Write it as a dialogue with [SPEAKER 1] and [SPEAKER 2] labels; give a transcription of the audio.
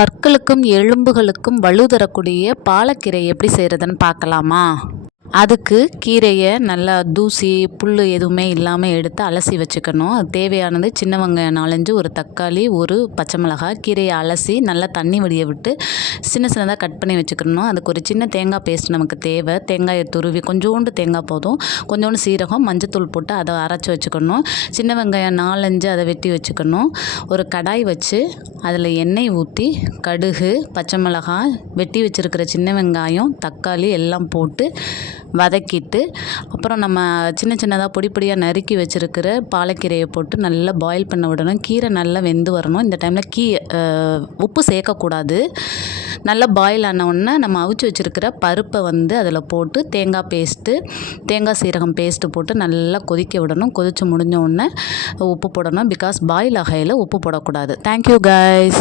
[SPEAKER 1] பற்களுக்கும் எலும்புகளுக்கும் வலு தரக்கூடிய பாலக்கீரை எப்படி செய்கிறதுன்னு பார்க்கலாமா? அதுக்கு கீரையை நல்லா தூசி புல் எதுவுமே இல்லாமல் எடுத்து அலசி வச்சுக்கணும். அது தேவையானது சின்ன வெங்காயம் நாலஞ்சு ஒரு தக்காளி ஒரு பச்சை மிளகாய். கீரையை அலசி நல்லா தண்ணி வடிய விட்டு சின்ன சின்னதாக கட் பண்ணி வச்சுக்கணும். அதுக்கு ஒரு சின்ன தேங்காய் பேஸ்ட் நமக்கு தேவை. தேங்காயை துருவி கொஞ்சோண்டு தேங்காய் போதும். கொஞ்சோண்டு சீரகம் மஞ்சத்தூள் போட்டு அதை அரைச்சி வச்சுக்கணும். சின்ன வெங்காயம் நாலஞ்சு அதை வெட்டி வச்சுக்கணும். ஒரு கடாய் வச்சு அதில் எண்ணெய் ஊற்றி கடுகு பச்சை மிளகாய் வெட்டி வச்சுருக்கிற சின்ன வெங்காயம் தக்காளி எல்லாம் போட்டு வதக்கிட்டு அப்புறம் நம்ம சின்ன சின்னதாக பொடி பொடியாக நறுக்கி வச்சுருக்கிற பாலக்கீரையை போட்டு நல்லா பாயில் பண்ண விடணும் கீரை நல்லா வெந்து வரணும். இந்த டைமில் கீ உப்பு சேர்க்கக்கூடாது. நல்லா பாயில் ஆன உடனே நம்ம அவிச்சு வச்சுருக்கிற பருப்பை வந்து அதில் போட்டு தேங்காய் பேஸ்ட்டு தேங்காய் சீரகம் பேஸ்ட்டு போட்டு நல்லா கொதிக்க விடணும். கொதித்து முடிஞ்ச உடனே உப்பு போடணும். பிகாஸ் பாயில் ஆகையில் உப்பு போடக்கூடாது. Thank you guys